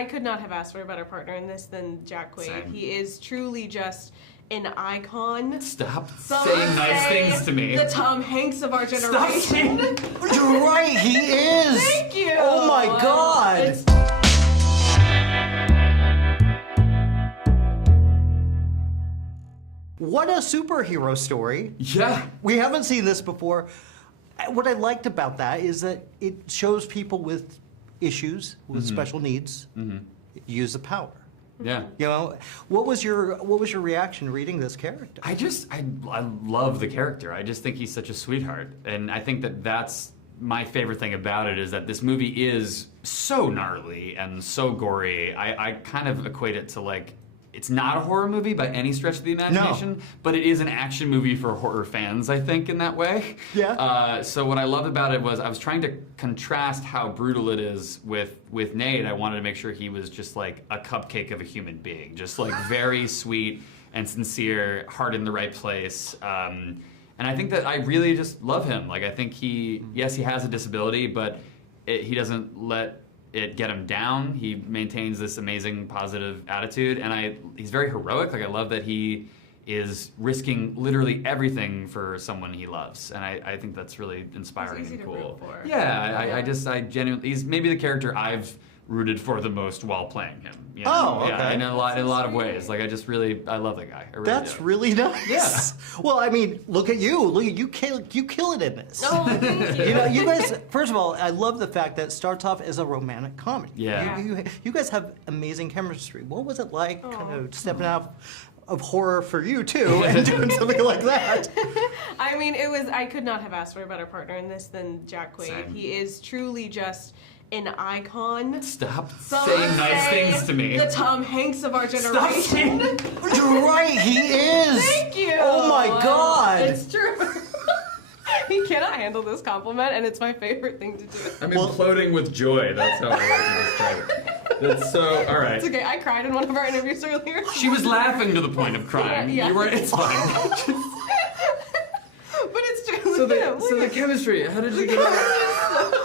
I could not have asked for a better partner in this than Jack Quaid. Same. He is truly just an icon. Stop Some saying nice say things to me. The Tom Hanks of our generation. Stop saying You're right, he is. Thank you. Oh my God. It's- What a superhero story. Yeah. We haven't seen this before. What I liked about that is that it shows people with issues, with special needs, use the power. Yeah. You know, what was your reaction reading this character? I love the character. I just think he's such a sweetheart, and I think that that's my favorite thing about it is that this movie is so gnarly and so gory. I kind of equate it to like. It's not a horror movie by any stretch of the imagination, but it is an action movie for horror fans, I think, in that way. Yeah. So what I loved about it was I was trying to contrast how brutal it is with Nate. I wanted to make sure he was just like a cupcake of a human being, just like very sweet and sincere, heart in the right place. And I think that I really just love him. Like I think he has a disability, but he doesn't let it get him down. He maintains this amazing positive attitude, and he's very heroic. Like I love that he is risking literally everything for someone he loves, and I think that's really inspiring It's easy and to cool. root for. Yeah, I genuinely, he's maybe the character I've rooted for the most while playing him. You know? Oh, Yeah, okay. in a lot of ways. Like I love that guy. I really That's do. really nice. Yeah. Well, I mean, look at you. Look, you kill it in this. Oh, thank you. You know, you guys. First of all, I love the fact that it starts off as a romantic comedy. Yeah. You guys have amazing chemistry. What was it like, kind of stepping out of horror for you too, and doing something like that? I mean, I could not have asked for a better partner in this than Jack Quaid. Same. He is truly just an icon. Stop Some saying nice say things to me. The Tom Hanks of our Stop generation. saying. You're right, he is. Thank you. Oh my God. It's true. He cannot handle this compliment, and it's my favorite thing to do. I'm imploding with joy. That's how I like to describe it. That's so. All right. It's okay. I cried in one of our interviews earlier. She was laughing to the point of crying. Yeah. You were. It's fine. But it's true. so Look at him, the look at chemistry. How did you get it?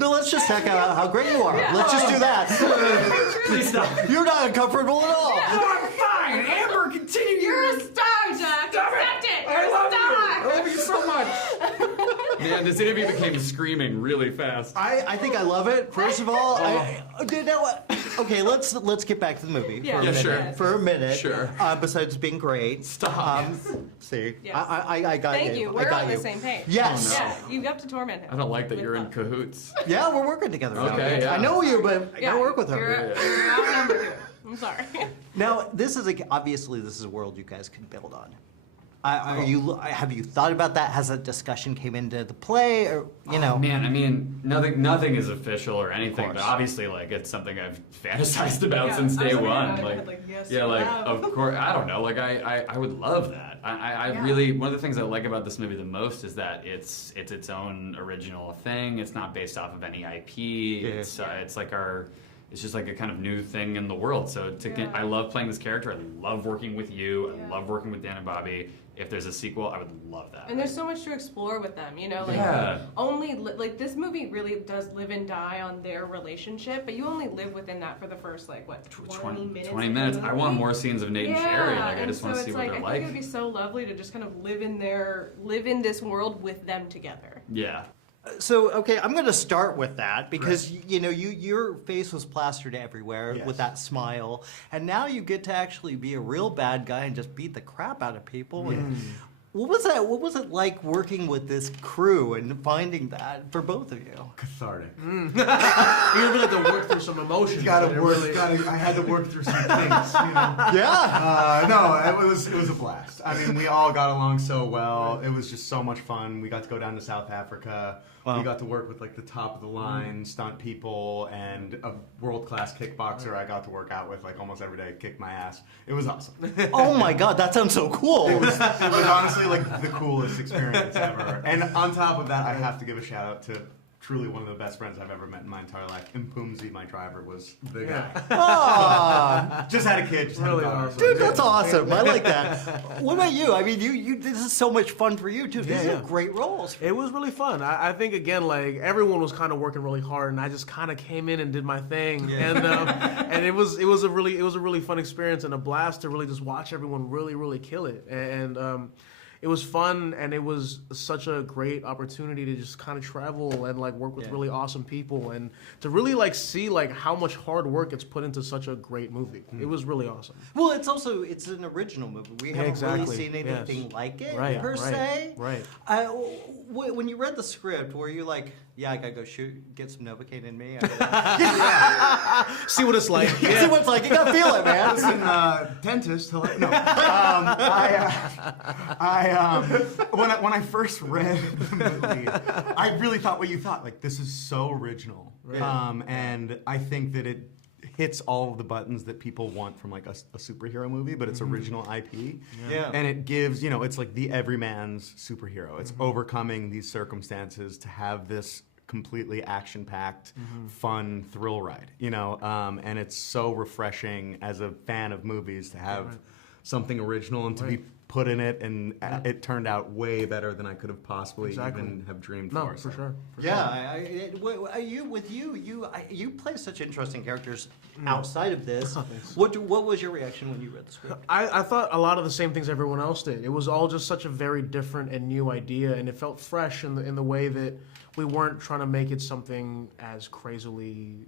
No, let's just check out how great you are. Yeah. Let's just do that. Please stop. You're not uncomfortable at all. Oh, I'm fine. Amber, continue. You're a star, Jack. Stop Accept it. You're I love a star. you. I love you so much. Man, this interview became screaming really fast. I think I love it. First of all, you know what? Okay, let's get back to the movie Yeah. for a Yeah, minute. sure. For a minute. Sure. Besides being great. Stop. See, Yes. I got Thank you. I We're got on you. the same page. Yes. Oh, no. Yeah, you have to torment him. I don't like that with you're in love. cahoots. Yeah, we're working together. now. Okay, yeah. I know you, but I Yeah, gotta work with her. You're outnumbered here. I'm sorry. Now, this is obviously this is a world you guys can build on. Have you thought about that? Has a discussion came into the play, or you know? Oh, man, I mean, nothing is official or anything, course. but obviously, like, it's something I've fantasized about Yeah, since I was day looking one. at it, Like, like, yes, yeah, like, wow. of course, I don't know, like, I would love that. I Yeah. really, one of the things I like about this movie the most is that it's its own original thing. It's not based off of any IP. It's like it's just like a kind of new thing in the world. So I love playing this character. I love working with you. I love working with Dan and Bobby. If there's a sequel, I would love that. And there's so much to explore with them, you know, like like this movie really does live and die on their relationship, but you only live within that for the first 20 minutes. 20 minutes. I want more scenes of Nate and Sherry. Like, I just want to see what they're I like. think it would be so lovely to just kind of live in this world with them together. Yeah. So okay, I'm going to start with that because you know your face was plastered everywhere with that smile, and now you get to actually be a real bad guy and just beat the crap out of people. And what was that? What was it like working with this crew and finding that for both of you? Cathartic. You really have to work through some emotions. I had to work through some things. You know? Yeah. No, it was a blast. I mean, we all got along so well. It was just so much fun. We got to go down to South Africa. Wow. We got to work with like the top of the line stunt people and a world-class kickboxer I got to work out with like almost every day, kick my ass. It was awesome. Oh my God, that sounds so cool. It was honestly like the coolest experience ever. And on top of that, I have to give a shout out to truly one of the best friends I've ever met in my entire life. And Poomsy, my driver, was the guy. Aw. Just had a kid. Just Really had a daughter. awesome. Dude, that's awesome. I like that. What about you? I mean, you this is so much fun for you too. These are great roles. It was really fun. I think again, like everyone was kind of working really hard, and I just kind of came in and did my thing, and it was a really fun experience and a blast to really just watch everyone really kill it, and it was fun, and it was such a great opportunity to just kind of travel and like work with really awesome people, and to really like see like how much hard work gets put into such a great movie. It was really awesome. Well, it's an original movie. We haven't really seen anything like it per se. Right. When you read the script, were you like, yeah, I gotta go get some Novocaine in me? See what it's like. See what it's like. You gotta feel it, man. Listen, dentist. Hello. No. When I first read the movie, I really thought what you thought. Like, this is so original, and I think that it hits all of the buttons that people want from like a superhero movie, but it's original IP. Yeah. And it gives, it's like the everyman's superhero. It's overcoming these circumstances to have this completely action-packed, fun thrill ride, and it's so refreshing as a fan of movies to have something original and to be put in it, and it turned out way better than I could have possibly even have dreamed for. No, for sure. You play such interesting characters outside of this. What was your reaction when you read the script? I thought a lot of the same things everyone else did. It was all just such a very different and new idea, and it felt fresh in the way that we weren't trying to make it something as crazily.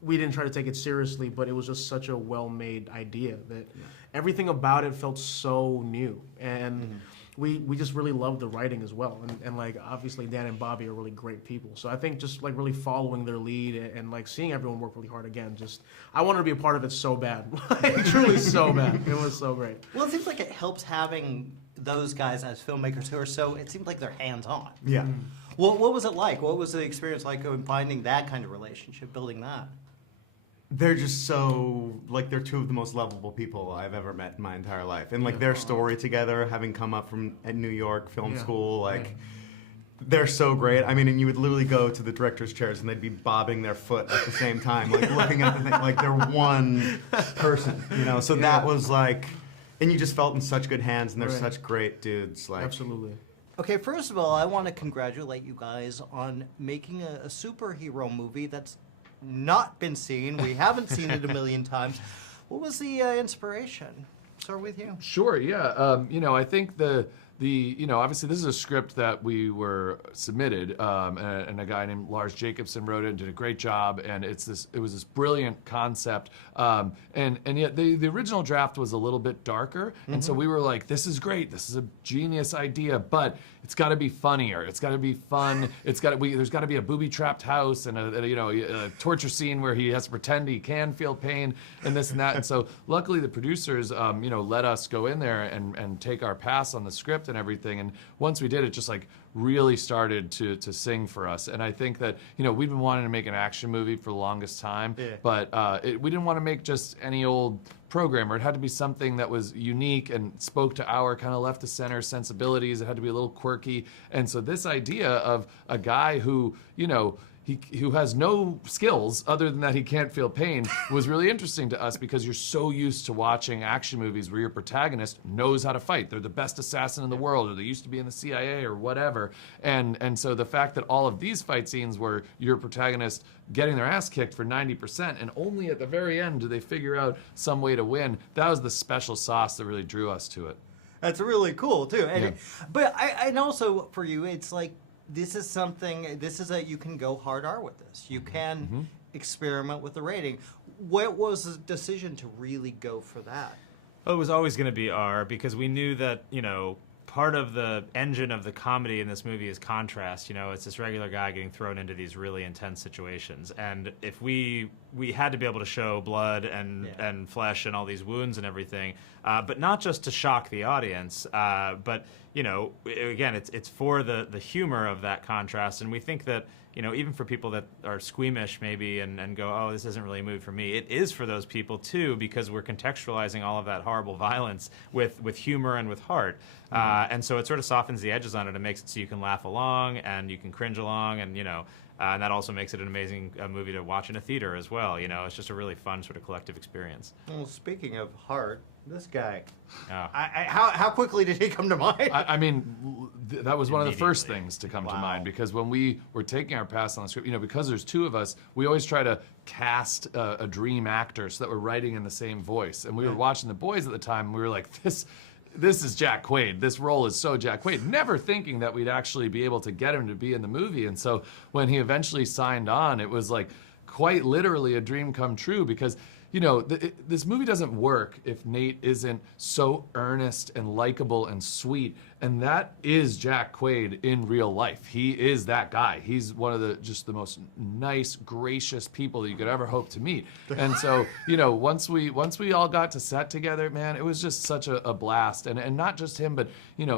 We didn't try to take it seriously, but it was just such a well-made idea that everything about it felt so new, and we just really loved the writing as well. And like obviously Dan and Bobby are really great people, so I think just like really following their lead and like seeing everyone work really hard again, I wanted to be a part of it so bad, like truly so bad. It was so great. Well, it seems like it helps having those guys as filmmakers who are so. It seems like they're hands-on. Yeah. What was it like? What was the experience like in finding that kind of relationship, building that? They're just so, like, they're two of the most lovable people I've ever met in my entire life. And, like, their story together, having come up from at New York film school, like, they're so great. I mean, and you would literally go to the director's chairs and they'd be bobbing their foot at the same time, like, looking at the thing, like, they're one person, So that was, like, and you just felt in such good hands, and they're such great dudes. Like, Absolutely. Okay, first of all, I want to congratulate you guys on making a superhero movie that's not been seen. We haven't seen it a million times. What was the inspiration? Start with you. Sure. Yeah. I think the obviously this is a script that we were submitted, and a guy named Lars Jacobson wrote it and did a great job. And it was this brilliant concept. And yet the original draft was a little bit darker, and so we were like, this is great. This is a genius idea, but it's got to be funnier. It's got to be fun. There's got to be a booby-trapped house and a torture scene where he has to pretend he can feel pain and this and that. And so luckily the producers, let us go in there and take our pass on the script and everything. And once we did, it just like really started to sing for us. And I think that, we've been wanting to make an action movie for the longest time, but we didn't want to make just any old programmer. It had to be something that was unique and spoke to our kind of left to center sensibilities. It had to be a little quirky. And so this idea of a guy who, who has no skills other than that he can't feel pain was really interesting to us, because you're so used to watching action movies where your protagonist knows how to fight. They're the best assassin in the world, or they used to be in the CIA or whatever. And so the fact that all of these fight scenes were your protagonist getting their ass kicked for 90% and only at the very end do they figure out some way to win, that was the special sauce that really drew us to it. That's really cool too. And and also for you, it's like, this is you can go hard R with this. You can experiment with the rating. What was the decision to really go for that? Well, it was always going to be R, because we knew that, part of the engine of the comedy in this movie is contrast. It's this regular guy getting thrown into these really intense situations. And if we had to be able to show blood and flesh and all these wounds and everything, but not just to shock the audience, but again, it's for the humor of that contrast. And we think that even for people that are squeamish maybe and go, oh, this isn't really a movie for me, it is for those people too, because we're contextualizing all of that horrible violence with humor and with heart. And so it sort of softens the edges on it and makes it so you can laugh along and you can cringe along, and and that also makes it an amazing movie to watch in a theater as well. It's just a really fun sort of collective experience. Well, speaking of heart, this guy. Oh. How quickly did he come to mind? I mean, that was one of the first things to come to mind, because when we were taking our pass on the script, because there's two of us, we always try to cast a dream actor so that we're writing in the same voice. And we were watching The Boys at the time, and we were like, this is Jack Quaid. This role is so Jack Quaid. Never thinking that we'd actually be able to get him to be in the movie. And so when he eventually signed on, it was like quite literally a dream come true, because this movie doesn't work if Nate isn't so earnest and likable and sweet. And that is Jack Quaid in real life. He is that guy. He's one of the most nice, gracious people that you could ever hope to meet. And so, once we all got to set together, man, it was just such a blast. And not just him, but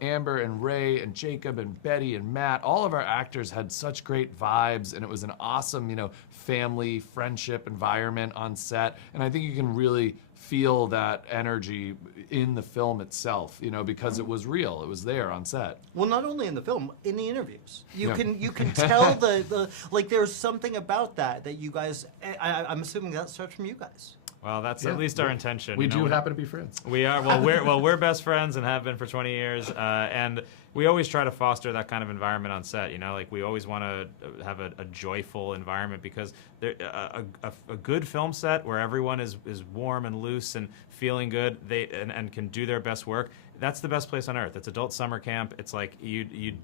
Amber and Ray and Jacob and Betty and Matt, all of our actors had such great vibes, and it was an awesome, family, friendship environment on set. And I think you can really feel that energy in the film itself, because it was real. It was there on set. Well, not only in the film, in the interviews, you can tell the like there's something about that you guys. I'm assuming that starts from you guys. Well, that's at least our intention. We do happen to be friends. We are. Well, we're best friends and have been for 20 years. And we always try to foster that kind of environment on set. We always want to have a joyful environment, because a good film set where everyone is warm and loose and feeling good, and can do their best work. That's the best place on earth. It's adult summer camp. It's like you'd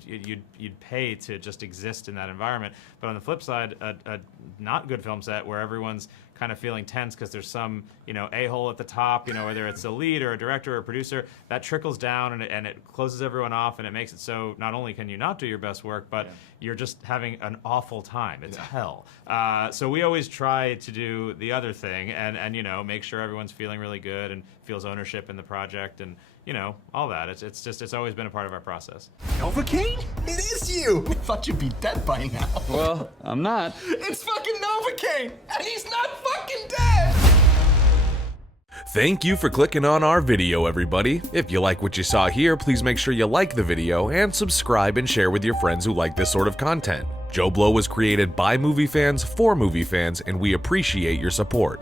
pay to just exist in that environment. But on the flip side, a not good film set where everyone's kind of feeling tense because there's some a-hole at the top, whether it's a lead or a director or a producer, that trickles down and it closes everyone off, and it makes it so not only can you not do your best work, but you're just having an awful time. It's hell. So we always try to do the other thing and make sure everyone's feeling really good and feels ownership in the project, and all that. It's always been a part of our process. Novocaine? It is you! I thought you'd be dead by now. Well, I'm not. It's fucking Novocaine! And he's not fucking dead! Thank you for clicking on our video, everybody. If you like what you saw here, please make sure you like the video and subscribe and share with your friends who like this sort of content. JoBlo was created by movie fans for movie fans, and we appreciate your support.